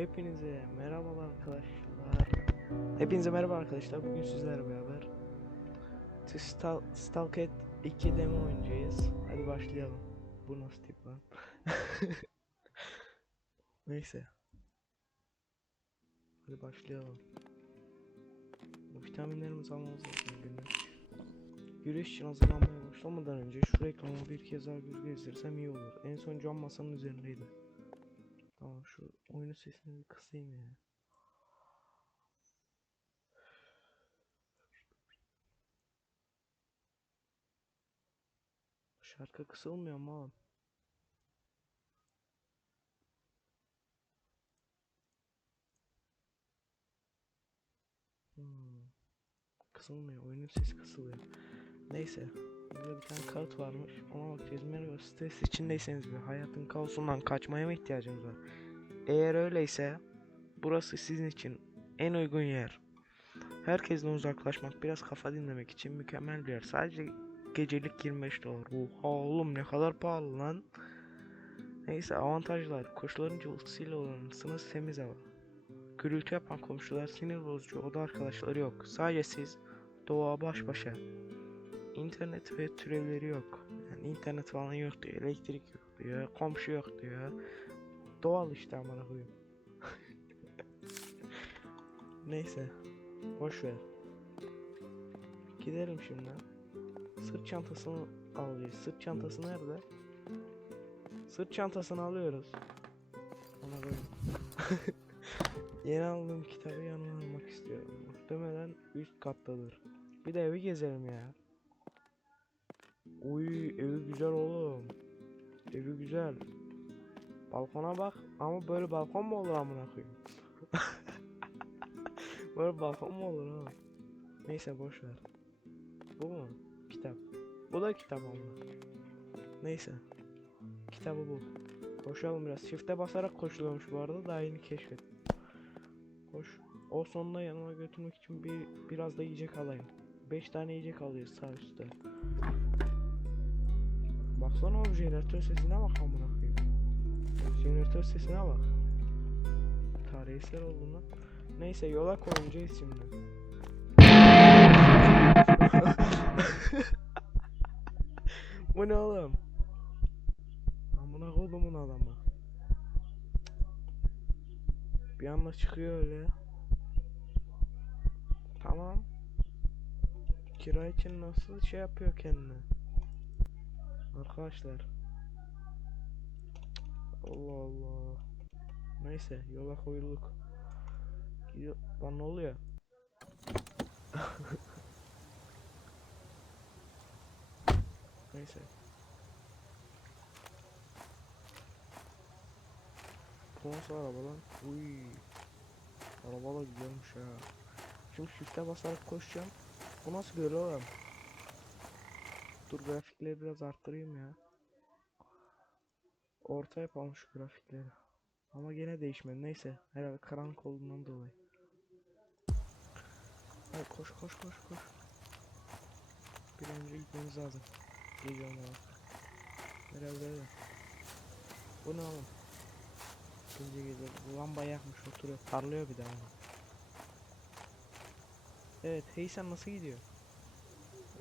Hepinize merhabalar arkadaşlar. Hepinize merhaba arkadaşlar. Bugün sizlerle beraber Stal Stalker 2 demo oynayacağız. Hadi başlayalım. Bu nasıl tip lan? Neyse. Hadi başlayalım. Bu vitaminlerimizi almamız lazım günlük. Yürüyüş için hazırlanmaya başlamadan önce şu reklamı bir kez daha göz gezdirsem iyi olur. En son cam masanın üzerindeydi. Tamam şu oyunun sesini bir kısayım ya. Şarkı kısılmıyor mu oğlum? Hmm. Kısılmıyor. Oyunun sesi kısılıyor. Neyse. Burada bir tane kağıt varmış. Ona bakacağız. Stres içindeyseniz ve hayatın kaosundan kaçmaya mı ihtiyacınız var? Eğer öyleyse burası sizin için en uygun yer. Herkesten uzaklaşmak, biraz kafa dinlemek için mükemmel bir yer. Sadece gecelik 25 dolar. Oha oğlum ne kadar pahalı lan. Neyse avantajlar. Koşuların cıvıltısıyla olanırsınız temiz hava. Gürültü yapan komşular, sinir bozucu oda arkadaşları yok. Sadece siz doğa baş başa. İnternet ve türevleri yok. Yani internet falan yok diyor, elektrik yok diyor, komşu yok diyor. Doğal işte amına koyayım. Neyse. Boş ver. Gidelim şimdi. Sırt çantasını alacağız. Sırt çantası nerede? Sırt çantasını alıyoruz. Ona. Yeni aldığım kitabı yanıma almak istiyorum. Muhtemelen üst kattadır. Bir de evi gezelim ya. Uy evi güzel oğlum. Evi güzel. Balkona bak ama böyle balkon mu olur amına koyayım? böyle balkon mu olur ha? Neyse boş ver. Bu mu? Kitap. Bu da kitap ama. Neyse. Kitabı bu. Koşalım biraz. Shift'e basarak koşuluyormuş bu arada. Daha yeni keşfettim. Koş. O sonunda yanıma götürmek için bir biraz da yiyecek alayım. 5 tane yiyecek alıyoruz sağ üstte. Baksana oğlum jeneratör sesine bak amına koyayım. Jeneratör sesine bak. Tarihsel olduğundan. Neyse yola koyunacağız şimdi. Bu ne oğlum? Amına kodumun adamı. Bir anda çıkıyor öyle. Tamam. Kira için nasıl şey yapıyor kendine? Arkadaşlar. Allah Allah. Neyse yola koyulduk. Gidiyor. Lan ne oluyor? Neyse. Bu nasıl araba lan? Uy. Araba da güzelmiş ha. Şimdi shift'e basarak koşacağım. Bu nasıl oğlum? Dur grafikleri biraz arttırayım ya. Orta yapalım şu grafikleri. Ama gene değişmedi. Neyse. Herhalde karanlık olduğundan dolayı. Hadi koş koş koş koş. Bir önce gitmemiz lazım. Gece olmadan. Herhalde öyle. Bu ne oğlum? Gece gece lamba yakmış oturuyor. Parlıyor bir daha. Evet, hey sen nasıl gidiyor?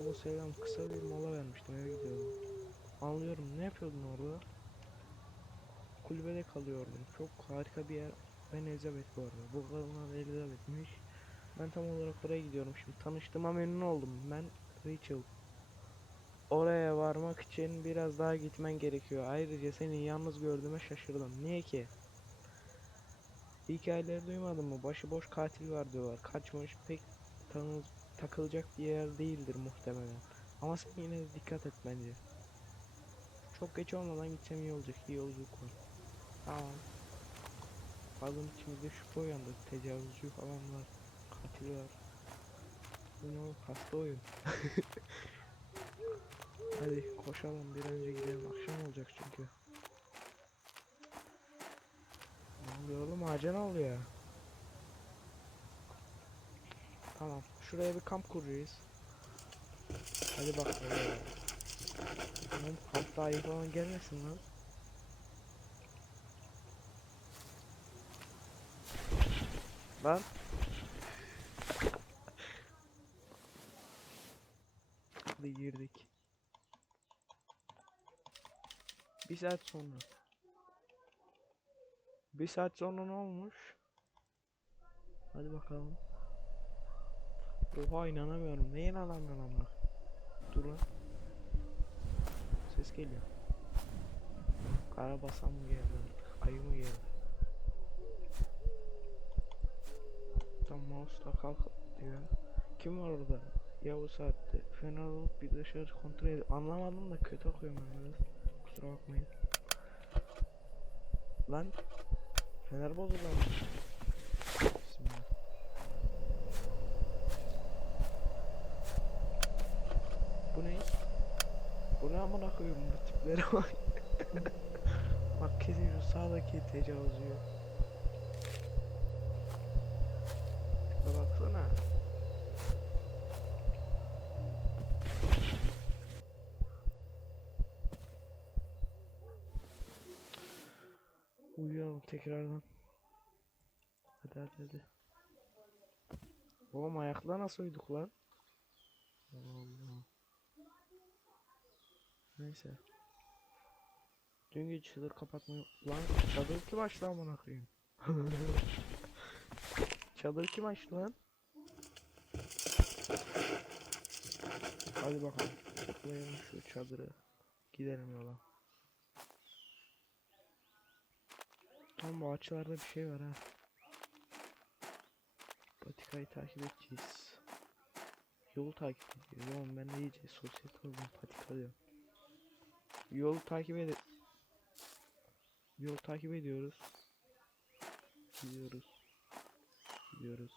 O selam kısa bir mola vermiştim eve gidiyordum. Anlıyorum ne yapıyordun orada? Kulübede kalıyordum. Çok harika bir yer. Ben Elizabeth bu arada. Bu kadın adı Elizabeth'miş. Ben tam olarak oraya gidiyorum şimdi. Tanıştığıma memnun oldum. Ben Rachel. Oraya varmak için biraz daha gitmen gerekiyor. Ayrıca seni yalnız gördüğüme şaşırdım. Niye ki? Hikayeleri duymadın mı? Başıboş katil var diyorlar. Kaçmış pek tanı takılacak bir yer değildir muhtemelen. Ama sen yine de dikkat et bence. Çok geç olmadan gitsem iyi olacak. İyi yolculuklar. Tamam. Bazen içimizde şüphe uyandı. Tecavüzcü falan var. Katil var. Bu ne oğlum? Hasta oyun. Hadi koşalım bir önce gidelim. Akşam olacak çünkü. Ne oluyor oğlum? Ağaca ne oluyor? Tamam. Şuraya bir kamp kuracağız. Hadi bakalım. Oğlum kamp daha iyi falan gelmesin lan. Lan. Hadi girdik. Bir saat sonra. Bir saat sonra ne olmuş? Hadi bakalım. Oha inanamıyorum. Neye inanamıyorum amına? Dur lan. Ses geliyor. Karabasan mı geldi artık? Ayı mı geldi? Tam mouse'la kalk diyor. Kim var orada? Ya bu saatte. Fener olup bir dışarı kontrol edip anlamadım da kötü okuyorum ben biraz. Kusura bakmayın. Lan Fener bozuldu ama. Bismillah. Bu ne? Bu ne amına koyayım bu tiplere bak. bak kesin şu sağdaki tecavüzüyor. Tipe baksana. Uyuyalım tekrardan. Hadi hadi hadi. Oğlum ayakla nasıl uyuduk lan? Allah Allah. Neyse. Dün gece çadır kapatmayı... Lan çadır kim açtı amına koyayım? çadır kim açtı lan? Hadi bakalım. Tıklayalım şu çadırı. Gidelim yola. Tam bu ağaçlarda bir şey var ha. Patikayı takip edeceğiz. Yolu takip ediyoruz. Oğlum ben de iyice sosyete oldum patika diyorum. Yolu takip ed Yol takip ediyoruz. Gidiyoruz. Gidiyoruz.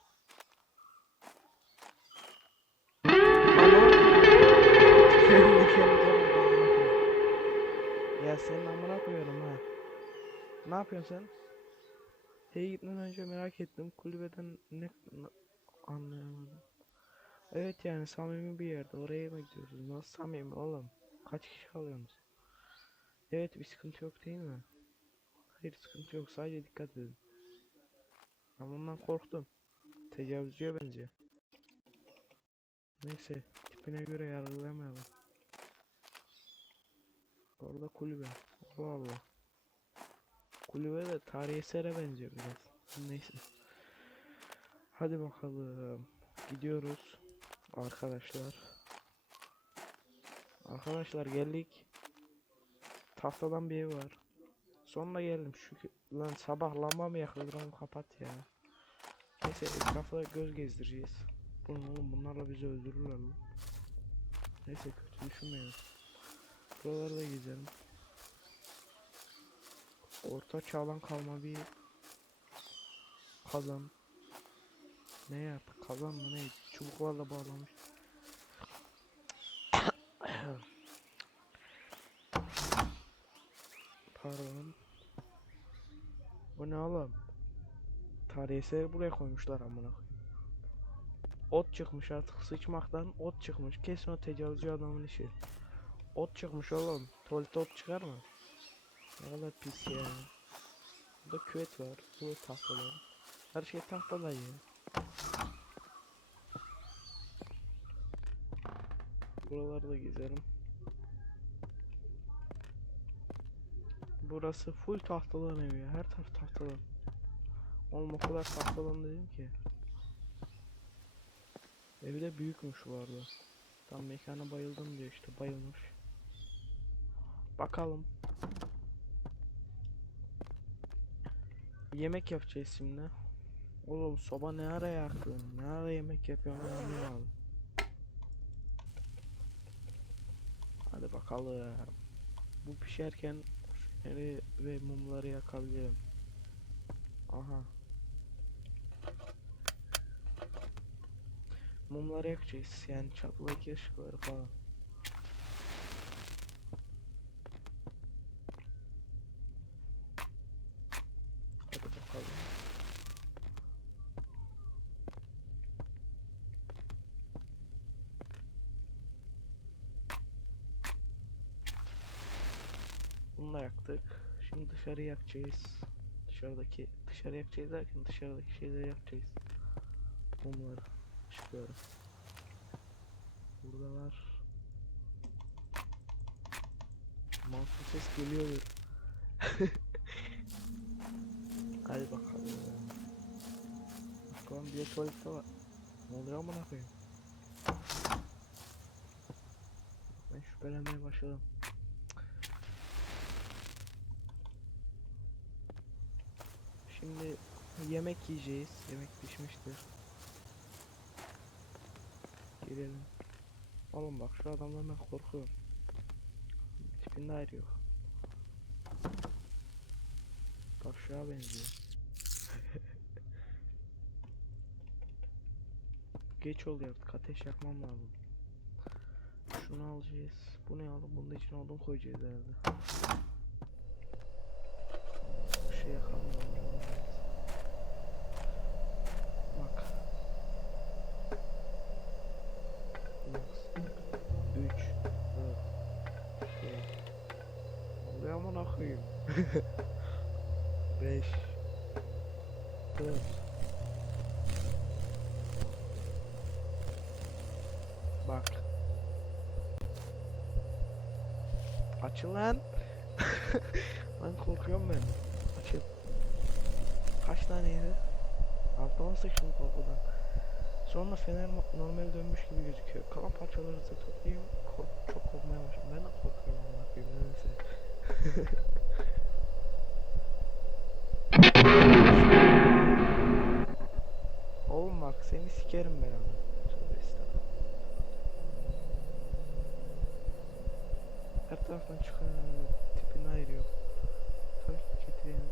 Ya senin amına koyuyorum ha. Ne yapıyorsun sen? Hey gitmeden önce merak ettim. Kulübeden ne- anlayamadım. Evet yani samimi bir yerde. Oraya mı gidiyoruz? Nasıl samimi oğlum? Kaç kişi kalıyorsunuz? Evet bir sıkıntı yok değil mi? Hayır sıkıntı yok. Sadece dikkat edin. Ben bundan korktum. Tecavüzcüye benziyor. Neyse tipine göre yargılamayalım. Orada kulübe. Allah Allah. Kulübe de tarihi benziyor biraz. Neyse. Hadi bakalım. Gidiyoruz. Arkadaşlar. Arkadaşlar geldik. Tahtadan bir ev var. Sonuna geldim çünkü lan sabah lamba mı yakılır onu kapat ya. Neyse etrafa göz gezdireceğiz. Bunun oğlum bunlarla bizi öldürürler lan. Neyse kötü düşünmeyelim. Buraları da gezelim. Orta çağdan kalma bir kazan. Ne yaptı? Kazan mı ne? Çubuklarla bağlamış. Pardon. Bu ne oğlum? Tarihi buraya koymuşlar amına. Ot çıkmış artık sıçmaktan ot çıkmış. Kesin o tecavüzcü adamın işi. Ot çıkmış oğlum. Tuvalete ot çıkar mı? Ne kadar pis ya. Burada küvet var. Burada tahtalar. Her şey tahtada ya. Buraları da Burası full tahtalan ev ya. Her taraf tahtalan. Oğlum o kadar tahtalan dedim ki. Evi de büyükmüş bu arada. Tam mekana bayıldım diyor işte bayılmış. Bakalım. Yemek yapacağız şimdi. Oğlum soba ne ara yaktın? Ne ara yemek yapıyorsun anlamadım. Hadi bakalım. Bu pişerken feneri ve mumları yakabilirim. Aha. Mumları yakacağız yani çatıdaki ışıkları falan. Hadi bakalım. Bunu da yaktık. Şimdi dışarı yakacağız. dışarıdaki dışarı yapacağız derken dışarıdaki şeyleri yapacağız. Mumları çıkıyorum. Burada var. Mahsus ses geliyor. Hadi bakalım. Bakalım bir de tuvalette var. Ne oluyor amına koyayım? Ben şüphelenmeye başladım. Şimdi yemek yiyeceğiz. Yemek pişmiştir. Girelim. Oğlum bak şu adamdan ben korkuyorum. Tipinde ayrı yok. Şuna benziyor. Geç oldu artık ateş yakmam lazım. Şunu alacağız. Bu ne alalım? Bunun için odun koyacağız herhalde. Bir şey yakalım. 5 4 Bak. Açın lan. Lan korkuyorum ben. Açın. Kaç taneydi? Altıma sıçtım korkudan? Sonra fener normal dönmüş gibi gözüküyor. Kalan parçaları da toplayayım. Kork çok korkmaya başladım. Ben de korkuyorum Allah bilmem seni sikerim ben ama. Tövbe estağfurullah. Her taraftan çıkan tipini ayırıyor. Tabii getireyim.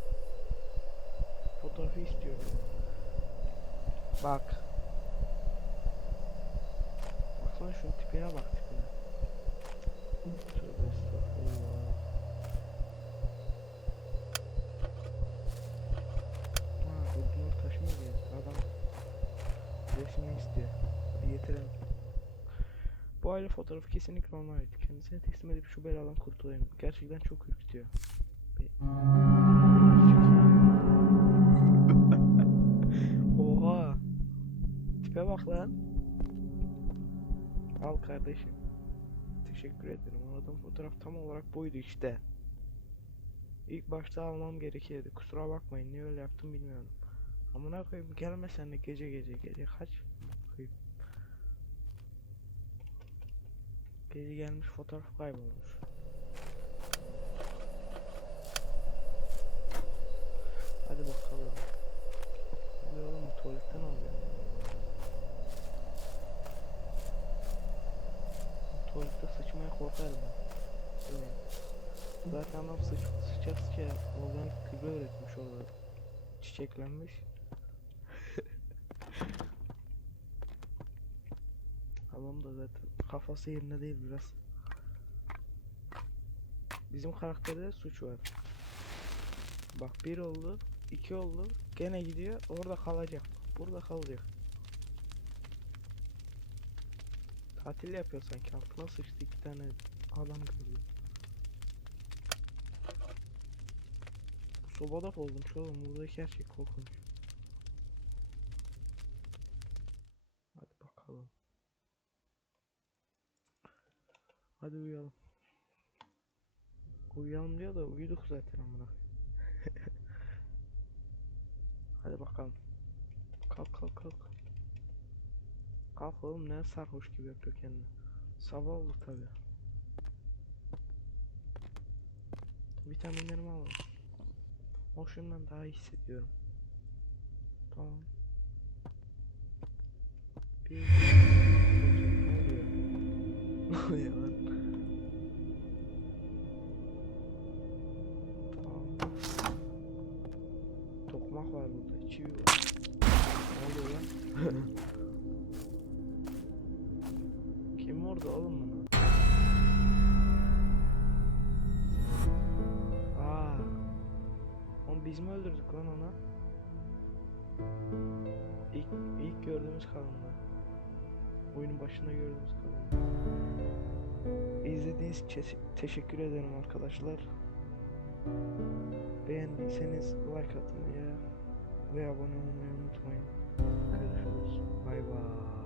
Fotoğrafı istiyorum. Bak. Baksana şunun tipine bak tipine. Tövbe estağfurullah. Ha, odunları taşımıyor diye. Adam resmini istiyor. Hadi getirelim. Bu aile fotoğrafı kesinlikle ona. Kendisine teslim edip şu beladan kurtulayım. Gerçekten çok ürkütüyor. Oha! Tipe bak lan. Al kardeşim. Teşekkür ederim. Aradığım fotoğraf tam olarak buydu işte. İlk başta almam gerekirdi. Kusura bakmayın. Niye öyle yaptım bilmiyorum. Amına koyayım gelme sen de gece gece gece kaç Gece gelmiş fotoğraf kaybolmuş. Hadi bakalım. Ne oğlum tuvaletten alıyor. Tuvalette sıçmaya korkarım ben. Evet. Zaten adam sıç, sıçar sıçar organik gübre üretmiş orada. Çiçeklenmiş. Adam da zaten kafası yerinde değil biraz. Bizim karakterde de suç var. Bak bir oldu, iki oldu, gene gidiyor, orada kalacak. Burada kalacak. Tatil yapıyor sanki altına sıçtı iki tane adam gördü. Sobada oldum oğlum buradaki her şey korkunç. Hadi bakalım. Hadi uyuyalım. Uyuyalım uyuduk zaten amına. Hadi bakalım. Kalk kalk kalk. Kalk oğlum ne sarhoş gibi yapıyor kendini. Sabah oldu tabi. Vitaminlerimi alalım. Hoşumdan daha iyi hissediyorum. Tamam. Bir... Ne oluyor? Ne oluyor 2 Ne oluyor lan? Kim orada oğlum bunu? Aa. Oğlum biz mi öldürdük lan ona? İlk, ilk gördüğümüz kanunda. Oyunun başında gördüğümüz kanunda. İzlediğiniz için teşekkür ederim arkadaşlar. Beğendiyseniz like atmayı, ve abone olmayı unutmayın. Görüşürüz. Bay bay.